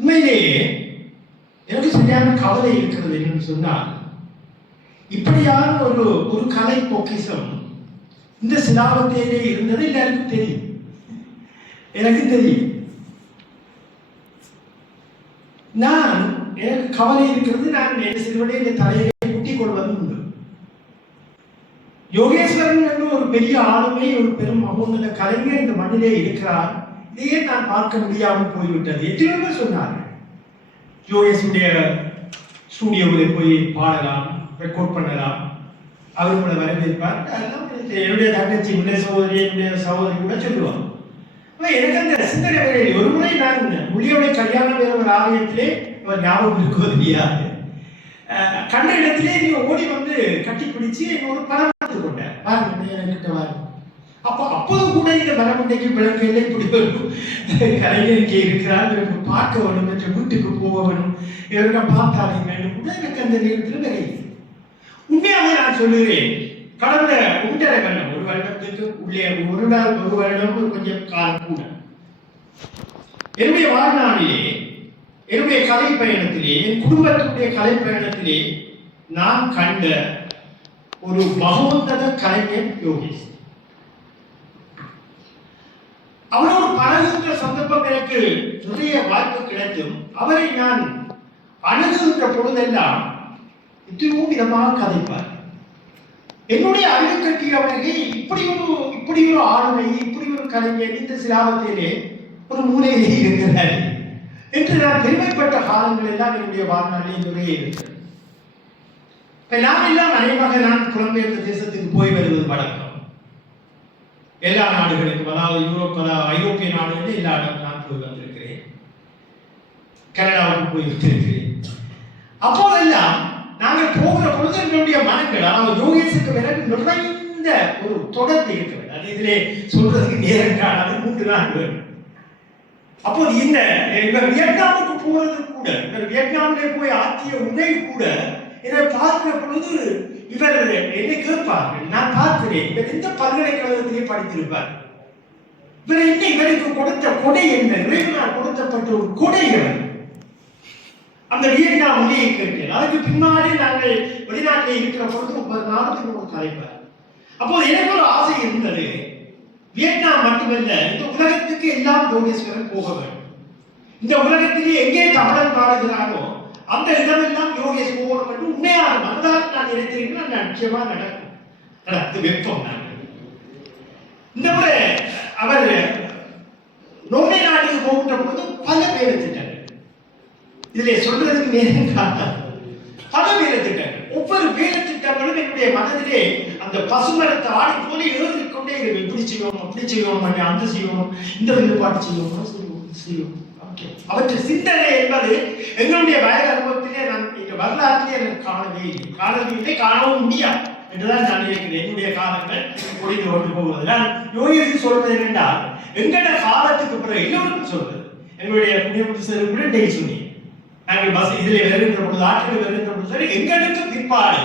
உண்மையிலேயே எனக்கு சரியான கவலை இருக்கிறது என்னன்னு சொன்னால் இப்படியான ஒரு ஒரு கலை பொக்கிஷம் இந்த சிலாபத்திலே இருந்தது எல்லாருக்கும் தெரியும். எனக்கு தெரியும். நான் எனக்கு கவலை இருக்கிறது நான் என் செய்வதே இந்த தலையை குட்டிக் கொள்வது உண்டு. யோகேஸ்வரன் என்று ஒரு பெரிய ஆளுமை ஒரு பெரும் மகோன்னத கலைஞர் இந்த மண்ணிலே இருக்கிறார். இதையே நான் பார்க்க முடியாமல் போய்விட்டது. எத்தனையோ பேர் சொன்னார்கள். யோகேஷுடைய ஸ்டூடியோவில் போய் பாடலாம் ரெக்கார்ட் பண்ணலாம். அவர் உங்களை வரவேற்பார். அதெல்லாம் என்னுடைய தங்கச்சி என்னுடைய சகோதரி என்னுடைய சகோதரி கூட சொல்லுவாங்க. எனக்கு அந்த சிந்தனை வரையில் ஒரு முறை நான் முழியோடைய கல்யாணம் வேற ஒரு ஆலயத்திலே ஞாபகம் இருக்குவது இல்லையா? கண்ட இடத்திலே நீ ஓடி வந்து கட்டி பிடிச்சி என்னோட பணம் எடுத்து கொண்டேன் பாருங்க என்கிட்ட வாருங்க. அப்போ அப்போது கூட இந்த மரமண்டைக்கு விளக்கையில் இப்படி ஒரு கலைஞர் இருக்கிறார் இவருக்கு பார்க்க வேணும் என்று வீட்டுக்கு போக வேணும் இவர்கிட்ட பார்த்தாலே வேண்டும். கூட எனக்கு அந்த நேரத்தில் விரையுது உண்மையாகவே நான் சொல்லுகிறேன். கடந்த ஒன்றரை வருடம் ஒரு வருடத்துக்கு உள்ளே ஒரு நாள் ஒரு வருடம் கொஞ்சம் காலம் கூட. என்னுடைய வாழ்நாளிலே என்னுடைய கலை பயணத்திலே என் குடும்பத்தினுடைய கலை பயணத்திலே நான் கண்ட ஒரு மகோன்னத கலைஞர் யோகேஷ். அவரோடு பழகுகின்ற சந்தர்ப்பம் எனக்கு நிறைய வாய்ப்பு கிடைக்கும். அவரை நான் அணுகுகின்ற பொழுதெல்லாம் எத்தனையோ விதமாக கதைப்பார். என்னுடைய அறிவு கட்டியவர்கள் இப்படி ஒரு இப்படி ஒரு ஆளுமை இப்படி ஒரு கலைஞர் இந்த சிலாபத்திலே ஒரு மூலையிலே இருக்கிறார். என்று நான் பெருமைப்பட்ட காலங்கள் எல்லாம் என்னுடைய வாழ்நாளில் நிறைய இருக்கிறது இப்ப நான் எல்லாம் அநேகமாக நான் புலம்பெயர்ந்த தேசத்துக்கு போய் வருவது வழக்கம். எல்லா நாடுகளுக்கும் அதாவது யூரோப் அதாவது ஐரோப்பிய நாடுகளில் எல்லா நான் போய் வந்திருக்கிறேன். கனடாவுக்கு போய் வந்திருக்கிறேன். அப்போதெல்லாம் நாங்கள் போகிற பொழுது எங்களுடைய மனங்கள் அதாவது யோகேசுக்கு பிறகு நிறைந்த ஒரு தொடர்பு இருக்கிறது அது இதிலே சொல்றதுக்கு நேரம் காணாது மூன்று நாள் அப்போது இந்த இவர் வியட்நாமுக்கு போறது கூட இவர் வியட்நாமிலே போய் ஆற்றிய உரை கூட இதை பார்க்கிற பொழுது இவர் என்னை கேட்பார்கள். நான் பார்க்கிறேன். இவர் எந்த பல்கலைக்கழகத்திலே படித்திருப்பார்? இவர் என்ன இவருக்கு கொடுத்த கொடை என்ன? இறைவனால் கொடுத்தப்பட்ட ஒரு கொடை இவர். அந்த வியட்நாம் மொழியை கேட்டேன். அதுக்கு பின்னாடி நாங்கள் வெளிநாட்டில் இருக்கிற பொழுது முப்பது நாளத்துக்கு ஒரு கலைப்பார் அப்போது எனக்கு ஒரு ஆசை இருந்தது. வியட்நாம் மட்டுமல்ல இந்த உலகத்துக்கு எல்லாம் யோகேஸ்வரன் போக வேண்டும். இந்த உலகத்திலே எங்கே தமிழன் பாடுகிறானோ அந்த இடமெல்லாம் யோகேஷ் போகணும் என்று உண்மையாக மனதால் நான் நினைத்திருக்கிறேன் நான் நிச்சயமா நடக்கும். நடத்து வெப்பம் நான் இந்த முறை அவர் நோமை நாட்டுக்கு போகின்ற பொழுது பல பேர் எடுத்துட்டார் இதிலே சொல்றதுக்கு நேரம் காட்டாது பல வேலை திட்டங்கள் ஒவ்வொரு வேலை திட்டங்களும் என்னுடைய மனதிலே அந்த பசுமரத்தை ஆடி போல எழுதிக் கொண்டே இருக்கு இப்படி செய்யணும் அப்படி செய்யணும் அந்த செய்யணும் இந்த வெளிப்பாடு செய்யணும் செய்வோம் செய்யணும் செய்யணும் Okay. அவற்றை சிந்தனை என்பது எங்களுடைய வயது அனுபவத்திலே நான் இந்த வரலாற்றிலே எனக்கு காணவே இல்லை. காணவில்லை காணவும் முடியாது என்றுதான் நான் நினைக்கிறேன். என்னுடைய காலங்கள் ஒழிந்து கொண்டு போவது நான் யோகி சொல்வது என்னென்றால் எங்கட காலத்துக்கு பிறகு எல்லோருக்கும் சொல்வது. எங்களுடைய புண்ணியமுத்து சார் கூட டெய் சொன்னீங்க நாங்கள் பஸ் இதில் வருகின்ற பொழுது ஆற்றில் வருகின்ற பொழுது சரி எங்களுக்கு பிற்பாடு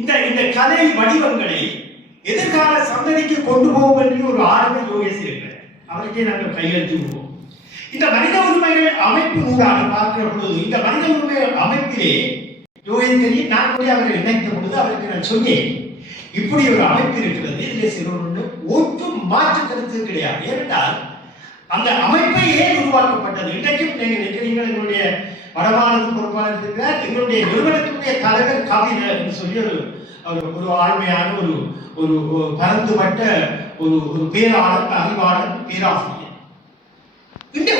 இந்த இந்த கலை வடிவங்களை எதிர்கால சந்ததிக்கு கொண்டு போவோம் என்று ஒரு ஆர்வம் யோகேசி இருக்கிறார். அவருக்கே நாங்கள் கையெழுத்து விடுவோம் இந்த மனித உரிமைகள் அமைப்பு ஊடாக பார்க்கிற பொழுது இந்த மனித உரிமை அமைப்பிலே யோகேந்திரி நான் கூட அவரை நினைத்த பொழுது அவருக்கு நான் சொன்னேன் இப்படி ஒரு அமைப்பு இருக்கிறது இதிலே சிறுவன் ஒட்டு மாற்று கருத்து கிடையாது. ஏனென்றால் அந்த அமைப்பை ஏன் உருவாக்கப்பட்டது? இன்றைக்கும் நீங்கள் நினைக்கிறீங்க எங்களுடைய வடமாநில பொறுப்பாளர் இருக்கிறார் எங்களுடைய நிறுவனத்தினுடைய தலைவர் கவிஞர் என்று சொல்லி ஒரு ஒரு ஆழ்மையான ஒரு ஒரு பரந்துபட்ட ஒரு ஒரு பேராளர் அறிவாளர் பேராசிரியர்.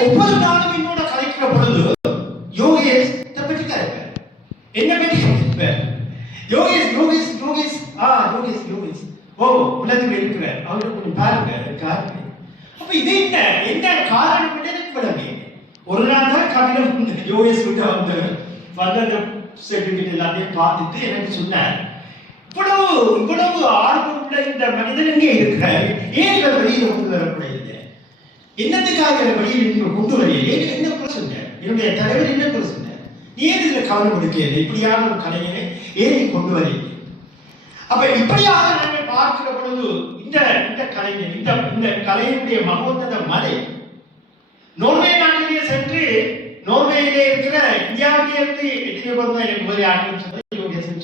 ஒவ்வொரு நாளும் என்னோட கலைக்கிற பொழுது யோகேஷ் இதை பற்றி கலைப்பார் என்ன பற்றி கலைப்பார் யோகேஷ் யோகேஷ் யோகேஷ். ஆ யோகேஷ் யோகேஷ். ஓ உலகத்தில் இருக்கிறார் அவருக்கு கொஞ்சம் பாருங்க காரணம் அப்ப இது என்ன? என்ன காரணம் எனக்கு விளங்க ஒரு நாள் தான் கபிலம் யோகேஷ் விட்டு வந்து வந்து சர்டிபிகேட் எல்லாத்தையும் பார்த்துட்டு எனக்கு சொன்னார். இவ்வளவு இவ்வளவு ஆர்வம் உள்ள இந்த மனிதன் எங்கே இருக்கிறார். ஏன் இவர் வெளியில் கொண்டு வரக்கூடாது என்னத்துக்காக இந்த வழியில் நீங்க கொண்டு வரீங்க ஏன் என்ன குறை சொன்னார்? என்னுடைய தலைவர் என்ன குறை சொன்னார்? நீ ஏன் இதில் கவனம் கொடுக்கல இப்படியான ஒரு கலைஞரை ஏன் கொண்டு வரீங்க அப்ப இப்படியாக நாங்கள் பார்க்கிற பொழுது இந்த இந்த கலைஞர் இந்த இந்த கலையினுடைய மகோத்தத மலை நோர்வே நாட்டிலே சென்று நோர்வேயிலே இருக்கிற இந்தியாவிலே இருந்து எத்தனை பேர் தான் எனக்கு முதலே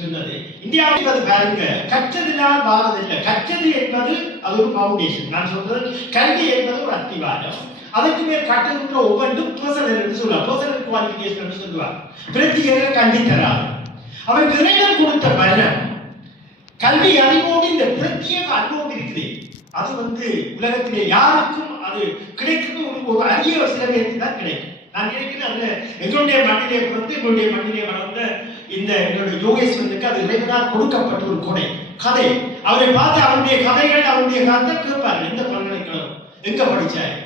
சொன்னது. இந்தியா இந்தியாவில் அது பாருங்க கற்றதினால் வாரதில்லை கற்றது என்பது அது ஒரு ஃபவுண்டேஷன் நான் சொல்றது கல்வி என்பது ஒரு அத்திவாரம். அதற்கு மேல் கட்டுகின்ற ஒவ்வொன்றும் பர்சனல் என்று சொல்லுவார் பர்சனல் குவாலிஃபிகேஷன் என்று சொல்லுவார் பிரத்யேக கல்வி தராது அவர் இறைவன் கொடுத்த வரம் கல்வி அறிவோடு இந்த பிரத்யேக அனுபவம் இருக்குது. அது வந்து உலகத்திலே யாருக்கும் அது கிடைக்கிறது ஒரு ஒரு அரிய சில பேருக்கு தான் கிடைக்கும். நான் நினைக்கிறேன் அந்த எங்களுடைய மண்ணிலே பிறந்து எங்களுடைய மண்ணிலே வளர்ந்த இந்த என்னுடைய யோகேஸ்வரனுக்கு அது இறைவனால் கொடுக்கப்பட்ட ஒரு கொடை கதை. அவரை பார்த்து அவருடைய கதைகள் அவருடைய கதை கேட்பார் எந்த பல்கலைக்கழகம்? எங்க படிச்சாய்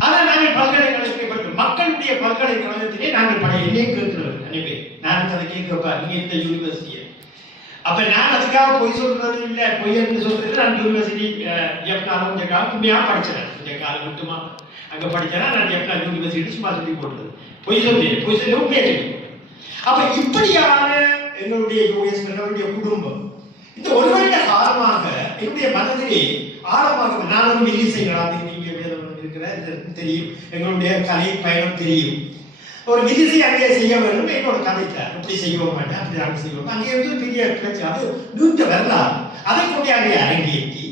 ஆனா நாங்கள் பல்கலைக்கழகத்தை படித்தோம் மக்களுடைய பல்கலைக்கழகத்திலே நாங்கள் படைய என்னையே கேட்கிறோம். அனைவே நான் அதை கேட்கப்பா நீங்க இந்த யூனிவர்சிட்டியை அப்ப நான் அதுக்காக பொய் சொல்றது இல்ல. பொய் என்று சொல்றது நான் யூனிவர்சிட்டி ஜெப்னாலும் கொஞ்ச காலம் உண்மையா படிச்சேன் கொஞ்ச காலம் மட்டுமா? அங்க படிச்சேன்னா நான் ஜெப்னா யூனிவர்சிட்டி சும்மா சொல்லி போட்டது பொய் சொல்லி பொய் சொல்லி உண்மையா சொல்லி அப்ப இப்படியான என்னுடைய யூஎஸ் குடும்பம் இந்த ஒரு வருட காலமாக என்னுடைய மனதிலே ஆழமாக நானும் ஒரு வெளியே செய்யலாம் நீங்க வேதம் இருக்கிற தெரியும். எங்களுடைய கலை பயணம் தெரியும். ஒரு விதிசை அங்கே செய்ய வேண்டும். என்னோட கதைத்தார் இப்படி செய்யவும் மாட்டேன் அப்படி அங்கே செய்வோம். அங்கே இருந்து பெரிய பிரச்சனை. அது நீண்ட வரலாறு. அதை கொண்டு அங்கே அரங்கேற்றி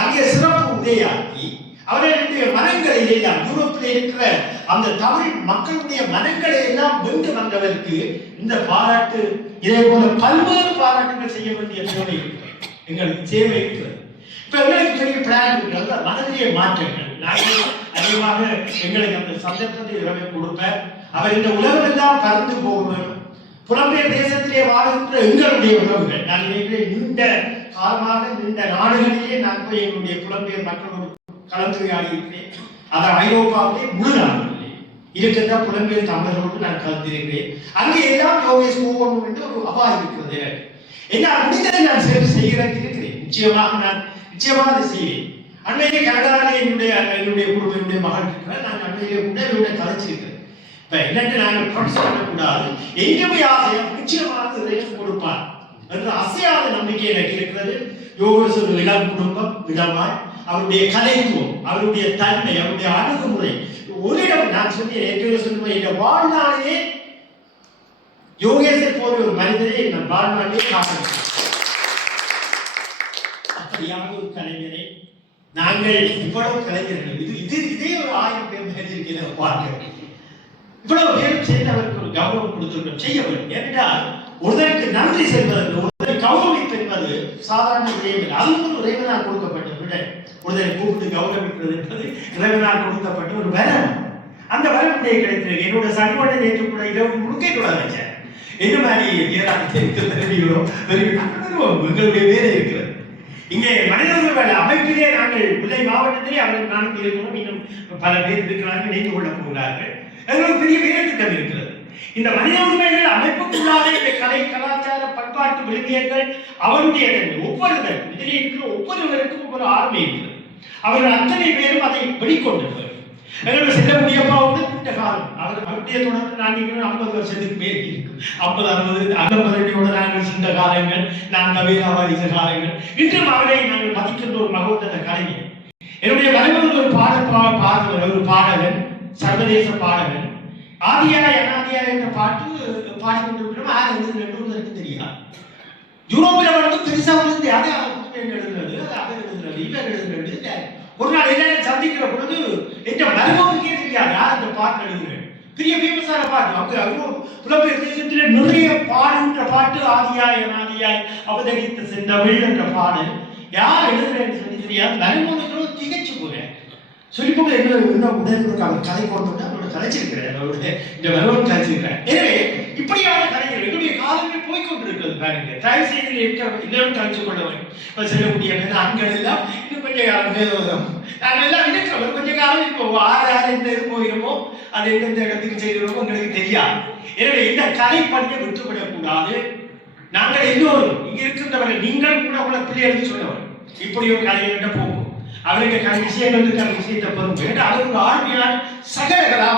அங்கே சிறப்பு உதயாக்கி அவர்களுடைய மனங்களில் எல்லாம் யூரோப்பில் இருக்கிற அந்த தமிழ் மக்களுடைய மனங்களை எல்லாம் வென்று வந்தவருக்கு இந்த பாராட்டு இதே போல பல்வேறு பாராட்டுகள் செய்ய வேண்டிய தேவை இருக்கிறது. எங்களுக்கு சேவை இருக்கிறது. இப்ப எங்களுக்கு பெரிய பிளான் இருக்கிறது மனதிலே மாற்றங்கள். நாங்கள் அதிகமாக எங்களுக்கு அந்த சந்தர்ப்பத்தை இறைவன் கொடுப்பேன். அவர் இந்த உலகம் எல்லாம் பறந்து போகணும். புலம்பெயர் தேசத்திலே வாழ்கின்ற எங்களுடைய உறவுகள். நான் நினைக்கிறேன் நீண்ட காலமாக நீண்ட நாடுகளிலே நான் போய் எங்களுடைய புலம்பெயர் மக்களுடைய கலந்துரையாடி இருக்கிறேன் அது ஐரோப்பாவிலே முழு நாடுகளிலே. இருக்கின்ற புலம்பெயர் தமிழர்களோடு நான் கலந்திருக்கிறேன். அங்கே எல்லாம் யோகேஷ் போகணும் என்று ஒரு அபாயம் இருக்கிறது. என்ன முடிந்ததை நான் சேர்ந்து செய்கிறேன் இருக்கிறேன் நிச்சயமாக நான் நிச்சயமாக அதை செய்வேன். அண்மையிலே கனடாவிலே என்னுடைய என்னுடைய குடும்பம் என்னுடைய மகள் இருக்கிறார். நான் அண்மையிலே கூட என்னுடைய கலைச்சிருக்கிறேன் இப்ப என்னட்டு நாங்கள் ப்ரொடியூஸ் பண்ணக்கூடாது. எங்கேயுமே ஆசையம் நிச்சயமாக இறைவன் கொடுப்பார். என்ற அசையாத நம்பிக்கை எனக்கு இருக்கிறது. யோகேஸ்வரர் இளம் குடும்பம் இளமாய் அவருடைய கலைத்துவம் அவருடைய தன்மை அவருடைய அணுகுமுறை. ஒரு இடம் நான் சொன்னேன் ஏற்கனவே சொன்ன இந்த வாழ்நாளையே யோகேசை போன்ற ஒரு மனிதரை நான் வாழ்நாளையே காண அப்படியான ஒரு கலைஞரை நாங்கள் இவ்வளவு கலைஞர்கள். இது இது இதே ஒரு ஆயிரம் பேர் மேலே வாழ்க்கை இவ்வளவு பேரும் சேர்ந்து அவருக்கு ஒரு கௌரவம் கொடுத்திருக்கோம் செய்ய வேண்டும். ஏனென்றால் ஒருவருக்கு நன்றி செல்வது ஒருவரை கௌரவிப்பென்பது சாதாரண விடயம் அதுவும் ஒரு இறைவனால் கொடுக்கப்பட்ட விட கூப்பிட்டு கௌரவிப்பது என்பது இறைவனால் கொடுக்கப்பட்ட ஒரு வரம். அந்த வரம் இன்றைய கிடைத்திருக்கு என்னோட சங்கோட நேற்று கூட இரவு முழுக்க கூட வச்சேன் என்ன மாதிரி ஏராளத்தை எங்களுடைய வேலை இருக்கிறது. இங்கே மனிதர்கள் அமைப்பிலே நாங்கள் முல்லை மாவட்டத்திலே அவர்கள் நான்கு இருக்கிறோம் இன்னும் பல பேர் இருக்கிறார்கள் இணைந்து கொள்ளப் போகிறார்கள். எங்களுக்கு பெரிய வேலை திட்டம் இருக்கிறது. இந்த மனித உரிமைகள் அமைப்புக்குள்ளாக இந்த கலை கலாச்சார பண்பாட்டு விழுமியங்கள் அவருடைய ஒவ்வொருவர் இதில் இருக்கிற ஒவ்வொருவருக்கும் ஒவ்வொரு ஆர்மை இருக்கிறது. அவர்கள் அத்தனை பேரும் அதை வெளிக்கொண்டவர் எங்களோட செல்ல முடியப்பா வந்து இந்த காலம். அவர் அவருடைய தொடர்ந்து நாங்கள் ஐம்பது வருஷத்துக்கு மேல் இருக்கும் ஐம்பது அறுபது ஐம்பது நாங்கள் சென்ற காலங்கள் நாங்கள் வேலாவாதித்த காலங்கள். இன்றும் அவரை நாங்கள் மதிக்கின்ற ஒரு மகோதர கலைஞர். என்னுடைய மனைவர் ஒரு பாட பா- ஒரு பாடகன் சர்வதேச பாடகன். ஆதியாய் அனாதியாய் என்ற பாட்டு பாடிக்கொண்டிருக்கிறோம். ஆறு எழுது ரெண்டு தெரியாது. யூரோப்பில் வந்து பெருசாக வந்து அதை எழுதுறது அதை எழுதுறது இவர் எழுதுறது. ஒரு நாள் இளைஞர் சந்திக்கிற பொழுது என்ற மருமகனுக்கே தெரியாது யார் இந்த பாட்டு எழுதுகிறேன். பெரிய ஃபேமஸான பாட்டு. அவங்க அவங்க புலம்பெயர் தேசத்தில் நிறைய பாடுகின்ற பாட்டு. ஆதியாய் அனாதியாய் அவதரித்த செந்தமிழ் என்ற பாடல் யார் எழுதுறேன்னு சொல்லி தெரியாது. மருமகனுக்கு திகைச்சு போறேன். சொல்லிப்போது என்ன என்ன உடனே கதை கொண்டு அவரோட கலைச்சிருக்கிறேன் அவருடைய இந்த மருமகன் கலைச்சிருக்கிறேன் எனவே இப்படியான கலைஞர் என்னுடைய காலங்கள் போய்கொண்டிருக்கிறது பாருங்க. தயவு செய்து இருக்க எல்லாரும் கலைச்சு கொள்ள வேண்டும். இப்ப செல்லக்கூடிய ஆண்கள் எல்லாம் இன்னும் கொஞ்ச காலம் வேதம் நாங்கள் எல்லாம் இருக்கிறோம் கொஞ்ச காலம் இப்போ ஆறு ஆறு எந்த இது போகிறோமோ அது எந்தெந்த இடத்துக்கு செய்கிறோமோ உங்களுக்கு தெரியாது. எனவே இந்த கலை பணியை விட்டுவிடக்கூடாது. நாங்கள் எல்லோரும் இங்க இருக்கின்றவர்கள் நீங்கள் கூட உள்ள பிள்ளைகளுக்கு சொன்னவர். இப்படி ஒரு என்ன போகும். அவருக்கு கலை விஷயங்கள் இருக்கிற விஷயத்தை பெறும் வேண்டும். அவர் ஒரு ஆழ்மையான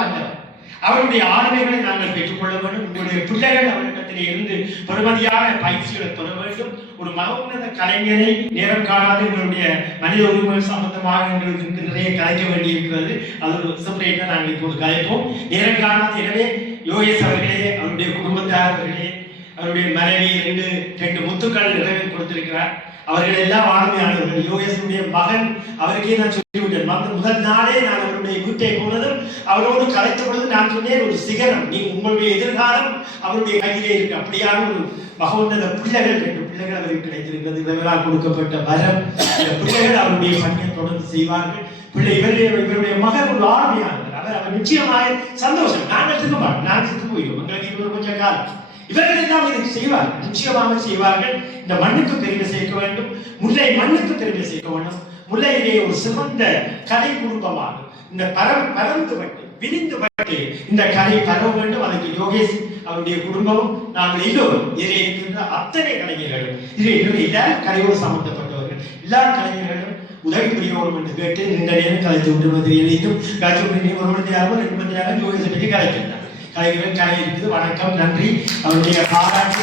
வந்தவர். அவருடைய ஆண்மைகளை நாங்கள் பெற்றுக்கொள்ள வேண்டும். உங்களுடைய பிள்ளைகள் அவரிடத்தில் இருந்து பெருமதியான பயிற்சிகளை பெற வேண்டும். ஒரு மகோன்னத கலைஞரை நேரம் காணாது எங்களுடைய மனித உரிமைகள் சம்பந்தமாக எங்களுக்கு நிறைய கலைக்க வேண்டியிருக்கிறது. அது ஒரு செப்பரேட்டாக நாங்கள் இப்போது கலைப்போம். நேரம் காணாது. எனவே யோகேஷ் அவர்களே அவருடைய குடும்பத்தார்களே அவருடைய மனைவி ரெண்டு ரெண்டு முத்துக்கள் நிறைவு கொடுத்திருக்கிறார். அவர்கள் எல்லாம் ஆளுமையானவர்கள். யோகேசனுடைய மகன் அவருக்கே நான் சொல்லிவிட்டேன். வந்து முதல் நாளே நான் அவருடைய வீட்டை போனதும் அவரோடு கலைத்த பொழுது நான் சொன்னேன். ஒரு சிகரம். நீ உங்களுடைய எதிர்காலம் அவருடைய கையிலே இருக்கு. அப்படியான ஒரு மகோன்னத பிள்ளைகள் ரெண்டு பிள்ளைகள் அவருக்கு கிடைத்திருக்கிறது. இவர்களால் கொடுக்கப்பட்ட வரம். இந்த பிள்ளைகள் அவருடைய பணியை தொடர்ந்து செய்வார்கள். பிள்ளை இவருடைய இவருடைய மகன் ஒரு ஆளுமையானவர். அவர் அவர் நிச்சயமாக சந்தோஷம். நாங்கள் திரும்ப நாங்கள் திரும்ப போயிடும் எங்களுக்கு இது கொஞ்சம் காலம். இவர்கள் எல்லாம் இதை செய்வார்கள். நிச்சயமாக செய்வார்கள். இந்த மண்ணுக்கு பெருமை சேர்க்க வேண்டும். முல்லை மண்ணுக்கு பெருமை சேர்க்க வேண்டும். முல்லையிலே ஒரு சிறந்த கலை குடும்பமாக இந்த பரம் பறந்து பட்டு விரிந்து பட்டு இந்த கலை பரவ வேண்டும். அதற்கு யோகேஷ் அவருடைய குடும்பமும் நாங்கள் எல்லோரும் இதில் இருக்கின்ற அத்தனை கலைஞர்களும் இதில் இன்னும் எல்லாரும் கலையோடு சம்பந்தப்பட்டவர்கள் எல்லா கலைஞர்களும் உதவி புரியவரும் என்று கேட்டு நீண்ட நேரம் கலைத்து விட்டு வந்து எழுதியும் கலைத்து விட்டு ஒரு மணி நேரம் ரெண்டு மணி நேரம் யோகேஷை பற்றி கலைக்கின்றார். கலைஞர்கள் கலை இருக்குது வணக்கம் நன்றி. அவருடைய பாராட்டு